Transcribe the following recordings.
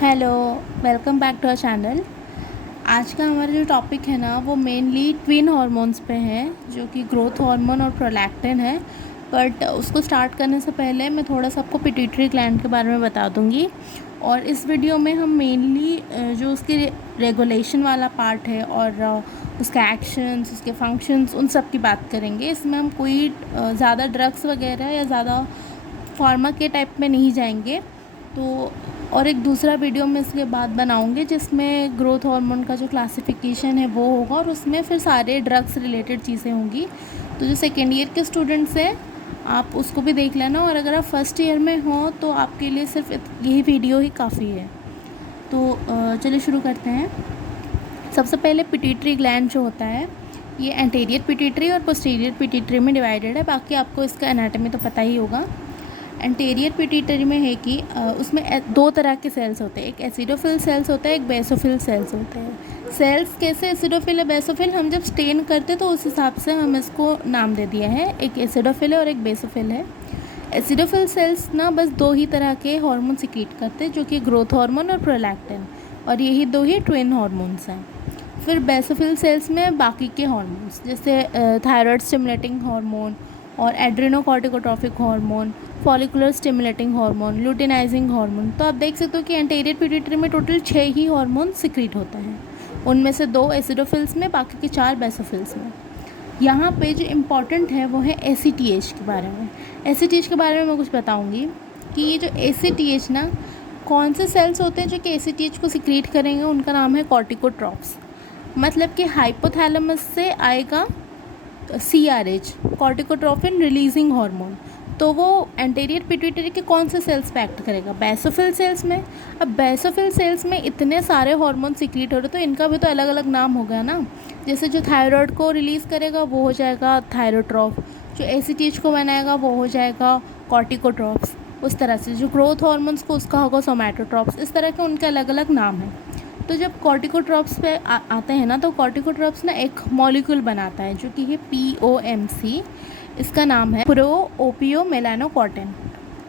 Hello, welcome back to our channel. आज का हमारा जो टॉपिक है ना वो मेनली ट्विन हार्मोन्स पे है, जो कि ग्रोथ हार्मोन और प्रोलैक्टिन है। बट उसको स्टार्ट करने से पहले मैं थोड़ा सा आपको पिट्यूटरी ग्लैंड के बारे में बता दूंगी। और इस वीडियो में हम मेनली जो उसके रेगुलेशन वाला पार्ट है और उसका एक्शंस, उसके फंक्शंस, उन सब की बात करेंगे। इसमें हम कोई ज़्यादा ड्रग्स वगैरह या ज़्यादा फार्मा के टाइप में नहीं जाएंगे। तो और एक दूसरा वीडियो मैं इसके बाद बनाऊंगी जिसमें ग्रोथ हार्मोन का जो क्लासिफिकेशन है वो होगा, और उसमें फिर सारे ड्रग्स रिलेटेड चीज़ें होंगी। तो जो सेकेंड ईयर के स्टूडेंट्स हैं आप उसको भी देख लेना, और अगर आप फर्स्ट ईयर में हो तो आपके लिए सिर्फ यही वीडियो ही काफ़ी है। तो चलिए शुरू करते हैं। सबसे पहले पिट्यूटरी ग्लैंड जो होता है ये एंटीरियर पिट्यूटरी और पोस्टीरियर पिट्यूटरी में डिवाइडेड है। बाकी आपको इसका एनाटॉमी तो पता ही होगा। एंटीरियर पिट्यूटरी में है कि उसमें दो तरह के सेल्स होते हैं, एक एसिडोफिल सेल्स होता है, एक बेसोफिल सेल्स होते हैं। सेल्स कैसे एसिडोफिल या बेसोफिल हम जब स्टेन करते तो उस हिसाब से हम इसको नाम दे दिया है, एक एसिडोफिल है और एक बेसोफिल है। एसिडोफिल सेल्स ना बस दो ही तरह के हार्मोन सिक्रीट करते हैं, जो कि ग्रोथ हार्मोन और प्रोलैक्टिन, और यही दो ही ट्विन हार्मोन्स हैं। फिर बेसोफिल सेल्स में बाकी के हार्मोन्स जैसे थायराइड स्टिमुलेटिंग हार्मोन और adrenocorticotrophic hormone, follicular stimulating hormone, luteinizing hormone. तो आप देख सकते हो कि एंटीरियर पिट्यूटरी में टोटल 6 ही हार्मोन सिक्रीट होते हैं, उनमें से 2 एसिडोफिल्स में, बाकी के 4 बेसोफिल्स में। यहाँ पे जो इम्पॉर्टेंट है वो है ACTH के बारे में। ACTH के बारे में मैं कुछ बताऊँगी कि ये जो ACTH ना कौन से सेल्स होते हैं जो कि ACTH को सिक्रीट करेंगे, उनका नाम है कॉर्टिकोट्रॉप्स। मतलब कि हाइपोथैलेमस से आएगा CRH, कॉर्टिकोट्रोफिन रिलीजिंग हार्मोन। तो वो एंटीरियर पिट्यूटरी के कौन से सेल्स पे एक्ट करेगा? बेसोफिल सेल्स में। अब बेसोफिल सेल्स में इतने सारे हार्मोन सिक्रीट हो रहे, तो इनका भी तो अलग अलग नाम होगा ना। जैसे जो थायराइड को रिलीज़ करेगा वो हो जाएगा थायरोट्रॉफ, जो ACTH को बनाएगा वो हो जाएगा कॉर्टिकोट्रॉप्स। उस तरह से जो ग्रोथ हार्मोन्स को उसका होगा सोमैटोट्रॉप्स। इस तरह के उनके अलग अलग नाम हैं। तो जब कॉर्टिकोट्रॉप्स पे आते हैं ना, तो कॉर्टिकोट्रॉप्स ना एक मॉलिक्यूल बनाता है जो कि है POMC। इसका नाम है प्रो ओपियो मेलानोकॉर्टिन।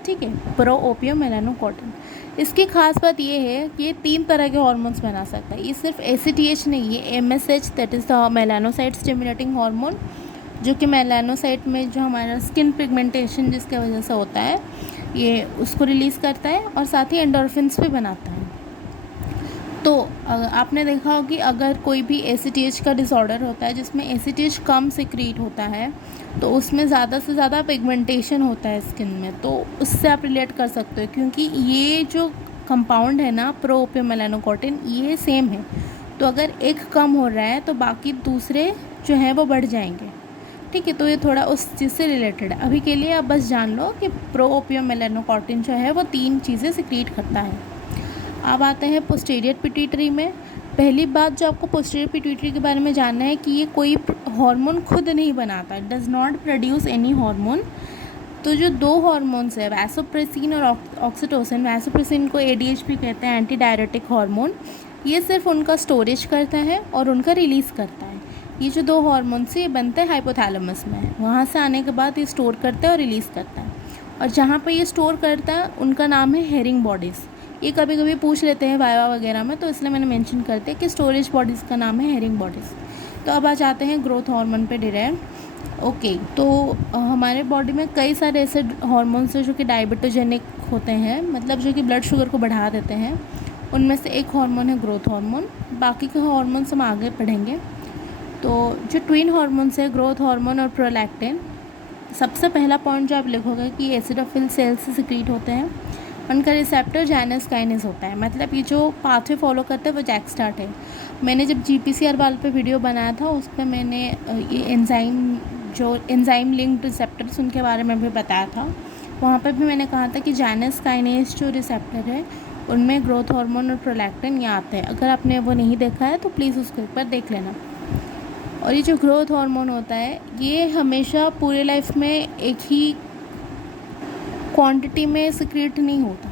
ठीक है, प्रो ओपियो मेलानोकॉर्टिन। इसकी खास बात ये है कि ये 3 तरह के हॉर्मोन्स बना सकता है। ये सिर्फ ACTH नहीं, ये MSH, that is the melanocyte stimulating hormone, जो कि मेलानोसाइट में जो हमारा स्किन पिगमेंटेशन जिसकी वजह से होता है ये उसको रिलीज़ करता है, और साथ ही एंडोर्फिन्स भी बनाता है। तो आपने देखा हो कि अगर कोई भी ACTH का डिसऑर्डर होता है जिसमें ACTH कम सिक्रीट होता है, तो उसमें ज़्यादा से ज़्यादा पिगमेंटेशन होता है स्किन में। तो उससे आप रिलेट कर सकते हो, क्योंकि ये जो कंपाउंड है ना प्रोओपियो मेलानोकॉर्टिन, ये सेम है। तो अगर एक कम हो रहा है तो बाकी दूसरे जो हैं वो बढ़ जाएंगे। ठीक है, तो ये थोड़ा उस चीज़ से रिलेटेड है। अभी के लिए आप बस जान लो कि प्रोओपियो मेलानोकॉर्टिन जो है वो 3 चीज़ें सिक्रीट करता है। अब आते हैं पोस्टीरियर पिट्यूटरी में। पहली बात जो आपको पोस्टीरियर पिट्यूटरी के बारे में जानना है कि ये कोई हार्मोन खुद नहीं बनाता, does not produce any hormone. तो जो 2 हार्मोन्स है वैसोप्रेसिन और ऑक्सीटोसिन, वैसोप्रेसिन को ADH भी कहते हैं, एंटी डायरेटिक हार्मोन, ये सिर्फ उनका स्टोरेज करता है और उनका रिलीज़ करता है। ये जो 2 हार्मोन्स ये बनते हैं हाइपोथैलेमस में, वहाँ से आने के बाद ये स्टोर करता है और रिलीज़ करता है। और जहाँ पे ये स्टोर करता है उनका नाम है हेरिंग बॉडीज़। ये कभी कभी पूछ लेते हैं वाइवा वगैरह में, तो इसलिए मैंने मेंशन कर दिया कि स्टोरेज बॉडीज़ का नाम है हेरिंग बॉडीज़। तो अब आ जाते हैं ग्रोथ हार्मोन पे डायरेक्ट। ओके, तो हमारे बॉडी में कई सारे ऐसे हार्मोन्स हैं जो कि डायबिटोजेनिक होते हैं, मतलब जो कि ब्लड शुगर को बढ़ा देते हैं। उनमें से एक हार्मोन है ग्रोथ हार्मोन, बाकी के हार्मोन्स हम आगे पढ़ेंगे। तो जो ट्विन हार्मोन्स है ग्रोथ हार्मोन और प्रोलैक्टिन, सबसे पहला पॉइंट जो आप लिखोगे कि एसिडोफिल सेल्स से सिक्रीट होते हैं। उनका रिसेप्टर जैनस काइनेस होता है, मतलब ये जो पाथवे फॉलो करते हैं वो जैक स्टार्ट है। मैंने जब GPCR वाले पे वीडियो बनाया था उस पर मैंने ये एंजाइम लिंक्ड रिसेप्टर्स उनके बारे में भी बताया था। वहाँ पे भी मैंने कहा था कि जैनस काइनेस जो रिसेप्टर है उनमें ग्रोथ हार्मोन और प्रोलैक्टिन ये आते हैं। अगर आपने वो नहीं देखा है तो प्लीज़ उसको एक बार देख लेना। और ये जो ग्रोथ हार्मोन होता है ये हमेशा पूरे लाइफ में एक ही क्वांटिटी में सिक्रीट नहीं होता।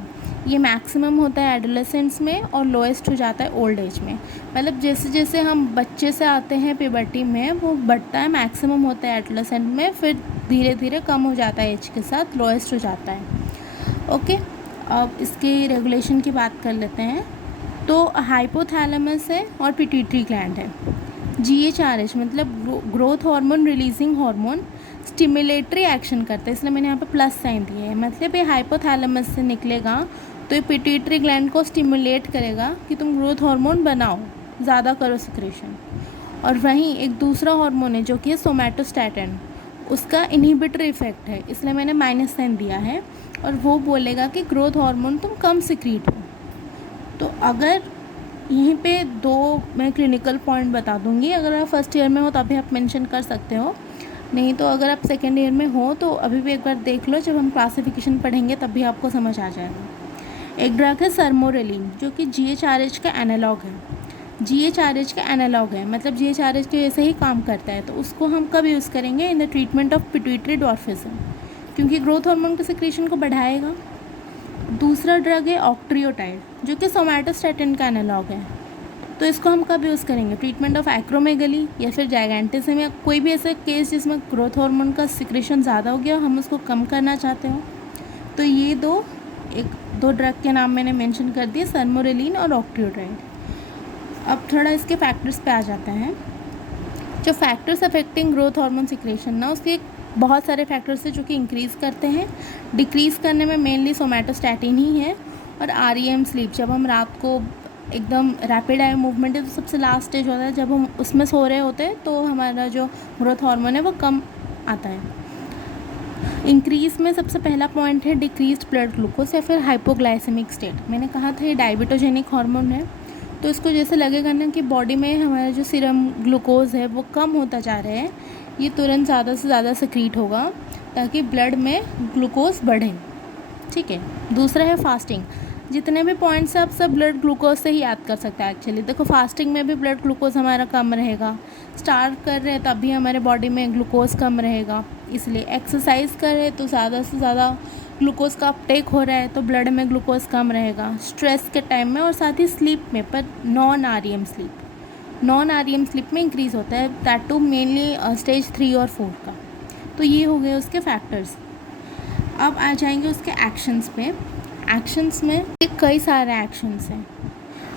ये मैक्सिमम होता है एडोलेसेंट्स में और लोएस्ट हो जाता है ओल्ड एज में। मतलब जैसे जैसे हम बच्चे से आते हैं प्यूबर्टी में वो बढ़ता है, मैक्सिमम होता है एडोलेसेंट में, फिर धीरे धीरे कम हो जाता है एज के साथ, लोएस्ट हो जाता है। ओके, अब इसके रेगुलेशन की बात कर लेते हैं। तो हाइपोथैलेमस है और पिट्यूटरी ग्लैंड है। GHRH मतलब growth hormone releasing hormone stimulatory action करता है, इसलिए मैंने यहाँ पे प्लस साइन दिए है। मतलब ये हाइपोथैलेमस से निकलेगा तो ये पिट्यूटरी ग्लैंड को स्टिमुलेट करेगा कि तुम ग्रोथ हार्मोन बनाओ, ज़्यादा करो सिक्रेशन। और वहीं एक दूसरा हार्मोन है जो कि है सोमैटोस्टैटिन, उसका इनहिबिटरी इफेक्ट है, इसलिए मैंने माइनस साइन दिया है। और वो बोलेगा कि ग्रोथ हार्मोन तुम कम सिक्रीट हो। तो अगर यहीं पे दो मैं क्लिनिकल पॉइंट बता दूंगी, अगर आप फर्स्ट ईयर में हो तो अभी आप मेंशन कर सकते हो, नहीं तो अगर आप सेकेंड ईयर में हो तो अभी भी एक बार देख लो, जब हम क्लासिफिकेशन पढ़ेंगे तब भी आपको समझ आ जाएगा। एक ड्रग है सर्मोरेलिन जो कि GHRH का एनालॉग है। GHRH का एनालॉग है मतलब GHRH के जैसे ही काम करता है। तो उसको हम कब यूज़ करेंगे? In the treatment of pituitary dwarfism, क्योंकि ग्रोथ हार्मोन के सिक्रेशन को बढ़ाएगा। दूसरा ड्रग है ऑक्ट्रियोटाइड जो कि सोमैटोस्टैटिन का एनालॉग है। तो इसको हम कब यूज़ करेंगे? ट्रीटमेंट ऑफ एक्रोमेगली या फिर जाइगेंटिज्म या कोई भी ऐसा केस जिसमें ग्रोथ हार्मोन का सिक्रेशन ज़्यादा हो गया, हम उसको कम करना चाहते हो। तो ये दो ड्रग के नाम मैंने मेंशन कर दिए, सर्मोरेलिन और ऑक्ट्रियोटाइड। अब थोड़ा इसके फैक्टर्स पे आ जाते हैं। जो factors affecting growth hormone secretion ना, उसके बहुत सारे फैक्टर्स हैं जो कि इंक्रीज़ करते हैं। डिक्रीज़ करने में मेनली सोमैटोस्टैटिन ही है। और REM स्लीप, जब हम रात को एकदम रैपिड आई मूवमेंट है तो सबसे लास्ट स्टेज होता है, जब हम उसमें सो रहे होते हैं तो हमारा जो ग्रोथ हार्मोन है वो कम आता है। इंक्रीज़ में सबसे पहला पॉइंट है डिक्रीज्ड ब्लड ग्लूकोज या फिर हाइपोग्लाइसेमिक स्टेट। मैंने कहा था ये डायबिटोजेनिक हार्मोन है, तो इसको जैसे लगेगा ना कि बॉडी में हमारा जो सीरम ग्लूकोज है वो कम होता जा रहा है, ये तुरंत ज़्यादा से ज़्यादा सिक्रीट होगा ताकि ब्लड में ग्लूकोज बढ़े। ठीक है। दूसरा है फास्टिंग। जितने भी पॉइंट्स आप सब ब्लड ग्लूकोज से ही याद कर सकते हैं एक्चुअली। देखो फास्टिंग में भी ब्लड ग्लूकोज हमारा कम रहेगा, स्टार्व कर रहे हैं तब भी हमारे बॉडी में ग्लूकोज कम रहेगा। इसलिए एक्सरसाइज कर रहे हैं तो ज़्यादा से ज़्यादा ग्लूकोज का अपटेक हो रहा है तो ब्लड में ग्लूकोज कम रहेगा। स्ट्रेस के टाइम में और साथ ही स्लीप में, पर नॉन REM स्लीप में इंक्रीज़ होता है, दैट टू मेनली स्टेज 3 और 4 का। तो ये हो गए उसके फैक्टर्स। अब आ जाएंगे उसके एक्शंस पे। एक्शंस में कई सारे एक्शंस हैं,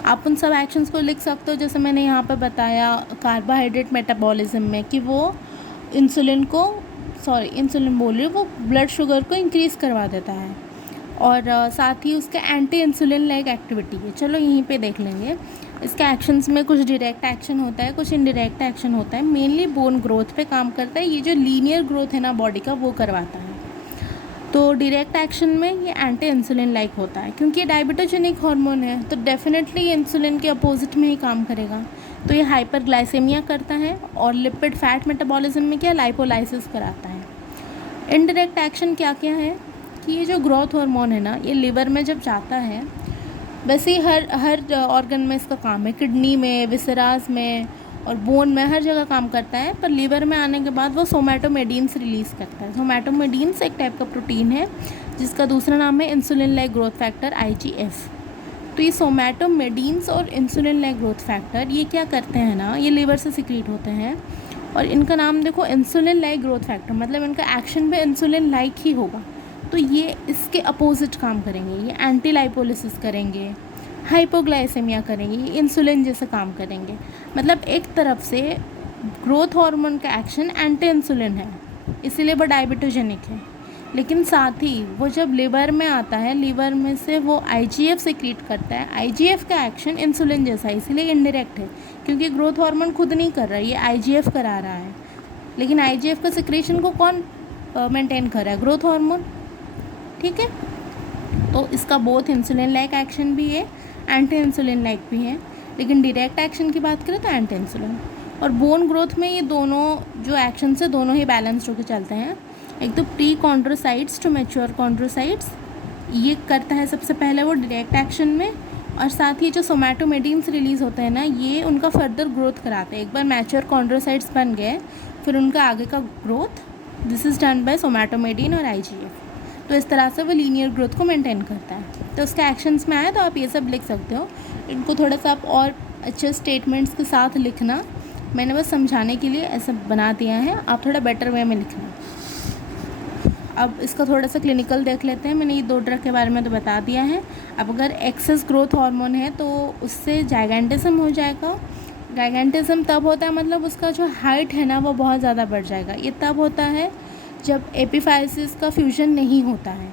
आप उन सब एक्शंस को लिख सकते हो। जैसे मैंने यहाँ पे बताया कार्बोहाइड्रेट मेटाबॉलिज्म में कि वो इंसुलिन बोल रही हूँ, वो ब्लड शुगर को इंक्रीज़ करवा देता है। और साथ ही उसके एंटी इंसुलिन लाइक एक्टिविटी है। चलो यहीं पे देख लेंगे। इसके एक्शंस में कुछ डायरेक्ट एक्शन होता है, कुछ इनडायरेक्ट एक्शन होता है। मेनली बोन ग्रोथ पे काम करता है, ये जो लीनियर ग्रोथ है ना बॉडी का वो करवाता है। तो डायरेक्ट एक्शन में ये एंटी इंसुलिन लाइक होता है, क्योंकि ये डायबिटोजेनिक हार्मोन है तो डेफिनेटली इंसुलिन के अपोजिट में ही काम करेगा। तो ये हाइपरग्लाइसेमिया करता है और लिपिड फैट मेटाबॉलिज्म में क्या लाइपोलाइसिस कराता है। इनडायरेक्ट एक्शन क्या क्या है कि ये जो ग्रोथ हार्मोन है ना, ये लिवर में जब जाता है, वैसे ही हर ऑर्गन में इसका काम है, किडनी में, विसरास में और बोन में, हर जगह काम करता है। पर लीवर में आने के बाद वो सोमैटोमेडिन्स रिलीज़ करता है। सोमैटोमेडिन्स एक टाइप का प्रोटीन है जिसका दूसरा नाम है insulin like growth factor IGF। तो ये सोमैटोमेडिन्स और इंसुलिन लाइक ग्रोथ फैक्टर ये क्या करते हैं ना, ये लीवर से सिक्रीट होते हैं। और इनका नाम देखो इंसुलिन लाइक ग्रोथ फैक्टर, मतलब इनका एक्शन भी इंसुलिन लाइक ही होगा। तो ये इसके अपोजिट काम करेंगे, ये एंटी लाइपोलिसिस करेंगे, हाइपोग्लाइसेमिया करेंगे, ये इंसुलिन जैसे काम करेंगे। मतलब एक तरफ से ग्रोथ हार्मोन का एक्शन एंटी इंसुलिन है, इसीलिए वो डायबिटोजेनिक है। लेकिन साथ ही वो जब लिवर में आता है, लिवर में से वो IGF सिक्रीट करता है। IGF का एक्शन इंसुलिन जैसा है, इसीलिए इनडायरेक्ट है, क्योंकि ग्रोथ हार्मोन खुद नहीं कर रहा है, ये IGF करा रहा है। लेकिन IGF का सिक्रेशन को कौन मेंटेन कर रहा है? Growth hormone. ठीक है। तो इसका बोथ इंसुलिन लाइक एक्शन भी है, एंटी इंसुलिन लाइक भी है। लेकिन डायरेक्ट एक्शन की बात करें तो एंटी इंसुलिन। और बोन ग्रोथ में ये दोनों जो एक्शन है दोनों ही बैलेंस्ड होकर चलते हैं। एक तो pre chondrocytes to mature chondrocytes, ये करता है सबसे पहले वो डायरेक्ट एक्शन में। और साथ ही जो सोमैटोमेडिन्स रिलीज़ होते हैं ना, ये उनका फर्दर ग्रोथ कराते हैं। एक बार मैच्योर कॉन्ड्रोसाइट्स बन गए फिर उनका आगे का growth, this is done by somatomedin और IGF। तो इस तरह से वो लीनियर ग्रोथ को मेंटेन करता है। तो उसके एक्शंस में आया तो आप ये सब लिख सकते हो। इनको थोड़ा सा आप और अच्छे स्टेटमेंट्स के साथ लिखना, मैंने बस समझाने के लिए ऐसा बना दिया है, आप थोड़ा बेटर वे में लिखना। अब इसका थोड़ा सा क्लिनिकल देख लेते हैं। मैंने ये 2 ड्रग के बारे में तो बता दिया है। अब अगर एक्सेस ग्रोथ हार्मोन है तो उससे जाइगेंटिज्म हो जाएगा। जाइगेंटिज्म तब होता है, मतलब उसका जो हाइट है ना वो बहुत ज़्यादा बढ़ जाएगा। ये तब होता है जब एपिफाइसिस का फ्यूजन नहीं होता है।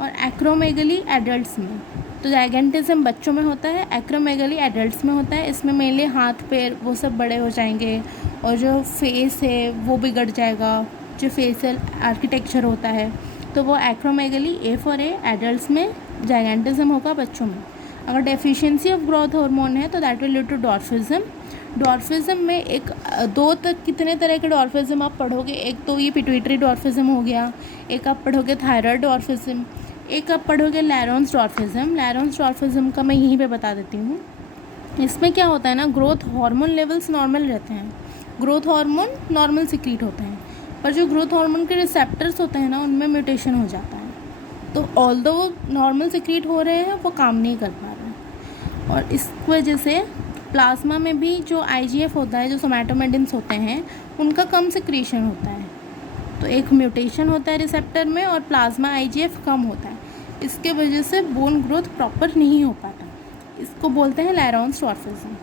और एक्रोमेगली एडल्ट्स में, तो जाइगेंटिज्म बच्चों में होता है, एक्रोमेगली एडल्ट्स में होता है। इसमें मेनली हाथ पैर वो सब बड़े हो जाएंगे और जो फेस है वो बिगड़ जाएगा, जो फेशियल आर्किटेक्चर होता है। तो वो एक्रोमेगली ए फॉर एडल्ट्स में, जाइगेंटिज्म होगा बच्चों में। अगर डेफिशिएंसी ऑफ ग्रोथ हार्मोन है तो दैट विल लीड टू डॉर्फिज्म। डॉर्फिज्म में एक 2 तक कितने तरह के डॉर्फिज्म आप पढ़ोगे। एक तो ये पिट्यूटरी डॉर्फिज्म हो गया, एक आप पढ़ोगे थायराइड डॉर्फिज्म, एक आप पढ़ोगे लैरोन्स डॉर्फिज्म। लैरोन्स डॉर्फिज्म का मैं यहीं पे बता देती हूँ। इसमें क्या होता है ना, ग्रोथ हार्मोन लेवल्स नॉर्मल रहते हैं, ग्रोथ हार्मोन नॉर्मल सिक्रीट होते हैं, पर जो ग्रोथ हार्मोन के रिसेप्टर्स होते हैं ना उनमें म्यूटेशन हो जाता है। तो ऑल्दो वो नॉर्मल सिक्रीट हो रहे हैं वो काम नहीं कर पा रहे हैं। और इस वजह से प्लाज्मा में भी जो IGF होता है, जो सोमैटोमेटिन्स होते हैं, उनका कम सिक्रीशन होता है। तो एक म्यूटेशन होता है रिसेप्टर में और प्लाज्मा IGF कम होता है। इसके वजह से बोन ग्रोथ प्रॉपर नहीं हो पाता। इसको बोलते हैं लैरोन्स डॉर्फिज्म।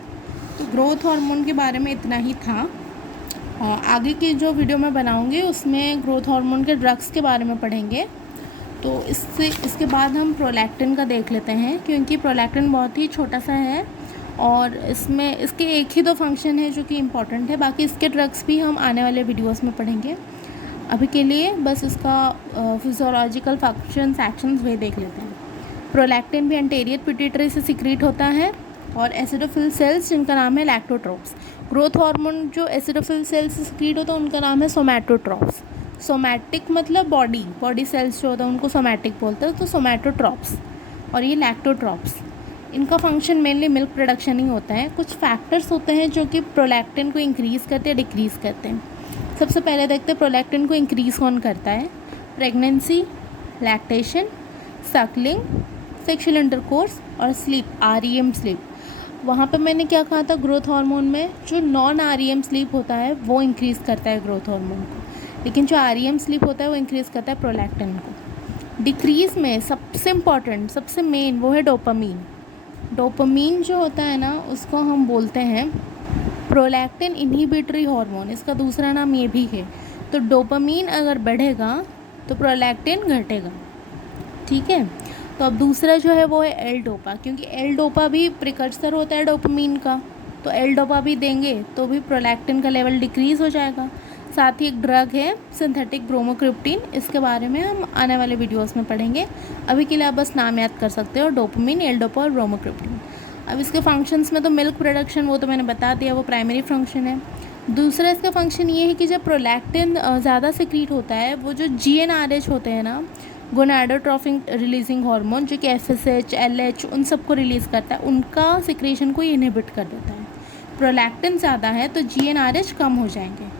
तो ग्रोथ हार्मोन के बारे में इतना ही था। आगे की जो वीडियो मैं बनाऊंगी उसमें ग्रोथ हार्मोन के ड्रग्स के बारे में पढ़ेंगे। तो इसके बाद हम प्रोलैक्टिन का देख लेते हैं, क्योंकि प्रोलैक्टिन बहुत ही छोटा सा है और इसमें इसके एक ही 2 फंक्शन है जो कि इम्पॉर्टेंट है। बाकी इसके ड्रग्स भी हम आने वाले वीडियोस में पढ़ेंगे। अभी के लिए बस इसका फिजियोलॉजिकल फंक्शंस एक्शंस वे देख लेते हैं। प्रोलैक्टिन भी एंटीरियर पिट्यूटरी से सिक्रीट होता है और एसिडोफिल सेल्स जिनका नाम है लैक्टोट्रोप्स। ग्रोथ हार्मोन जो एसिडोफिल सेल्स से सिक्रीट होता है उनका नाम है सोमैटोट्रोप्स। सोमैटिक मतलब बॉडी सेल्स जो होता है उनको सोमैटिक बोलते हैं, तो सोमैटोट्रोप्स। और ये लैक्टोट्रोप्स, इनका फंक्शन मेनली मिल्क प्रोडक्शन ही होता है। कुछ फैक्टर्स होते हैं जो कि प्रोलैक्टिन को इंक्रीज़ करते हैं, डिक्रीज़ करते हैं। सबसे पहले देखते हैं प्रोलैक्टिन को इंक्रीज़ कौन करता है। प्रेगनेंसी, लैक्टेशन, सक्लिंग, सेक्शुअल इंटरकोर्स और स्लीप, REM स्लीप। वहाँ पे मैंने क्या कहा था, ग्रोथ हार्मोन में जो नॉन REM स्लीप होता है वो इंक्रीज़ करता है ग्रोथ हार्मोन को, लेकिन जो REM स्लीप होता है वो इंक्रीज़ करता है प्रोलैक्टिन को। डिक्रीज़ में सबसे इम्पॉर्टेंट, सबसे मेन वो है डोपामीन। डोपामीन जो होता है ना उसको हम बोलते हैं प्रोलैक्टिन इनहिबिटरी हार्मोन, इसका दूसरा नाम ये भी है। तो डोपामीन अगर बढ़ेगा तो प्रोलैक्टिन घटेगा, ठीक है। तो अब दूसरा जो है वो है एल डोपा, क्योंकि एल डोपा भी प्रिकर्सर होता है डोपामीन का। तो एल डोपा भी देंगे तो भी प्रोलैक्टिन का लेवल डिक्रीज़ हो जाएगा। साथ ही एक ड्रग है सिंथेटिक ब्रोमोक्रिप्टिन, इसके बारे में हम आने वाले वीडियोस में पढ़ेंगे। अभी के लिए आप बस नाम याद कर सकते हो, डोपामीन, एल डोपा और ब्रोमोक्रिप्टिन। अब इसके फंक्शंस में तो मिल्क प्रोडक्शन वो तो मैंने बता दिया, वो प्राइमरी फंक्शन है। दूसरा इसका फंक्शन ये है कि जब प्रोलैक्टिन ज़्यादा सिक्रीट होता है, वो जो GnRH होते हैं ना, गोनाडोट्रोफिन रिलीजिंग हार्मोन, जो कि FSH, LH उन सबको रिलीज़ करता है, उनका सिक्रेशन को इनहिबिट कर देता है। प्रोलैक्टिन ज़्यादा है तो GnRH कम हो जाएंगे।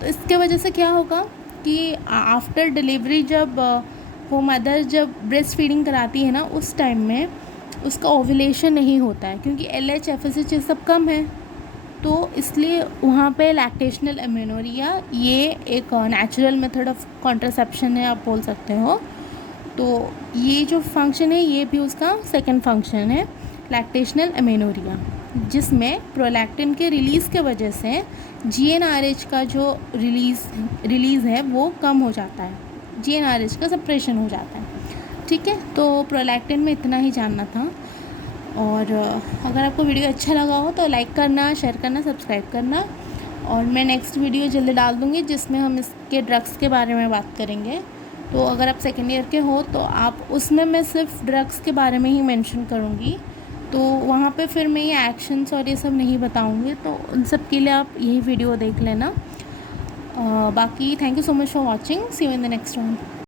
तो इसके वजह से क्या होगा कि आफ्टर डिलीवरी जब वो मदर जब ब्रेस्ट फीडिंग कराती है ना, उस टाइम में उसका ओव्यूलेशन नहीं होता है, क्योंकि LH, FSH ये सब कम है। तो इसलिए वहाँ पे लैक्टेशनल एमेनोरिया, ये एक नेचुरल मेथड ऑफ कॉन्ट्रासेप्शन है, आप बोल सकते हो। तो ये जो फंक्शन है ये भी उसका सेकंड फंक्शन है, लैक्टेशनल एमेनोरिया, जिसमें प्रोलैक्टिन के रिलीज़ के वजह से GnRH का जो रिलीज़ है वो कम हो जाता है, GnRH का सप्रेशन हो जाता है, ठीक है। तो प्रोलैक्टिन में इतना ही जानना था। और अगर आपको वीडियो अच्छा लगा हो तो लाइक करना, शेयर करना, सब्सक्राइब करना। और मैं नेक्स्ट वीडियो जल्दी डाल दूँगी जिसमें हम इसके ड्रग्स के बारे में बात करेंगे। तो अगर आप सेकेंड ईयर के हो तो आप उसमें मैं सिर्फ ड्रग्स के बारे में ही मेंशन करूँगी, तो वहाँ पे फिर मैं ये एक्शंस और ये सब नहीं बताऊँगी। तो उन सब के लिए आप यही वीडियो देख लेना। बाकी thank you so much for watching, see you in the next one.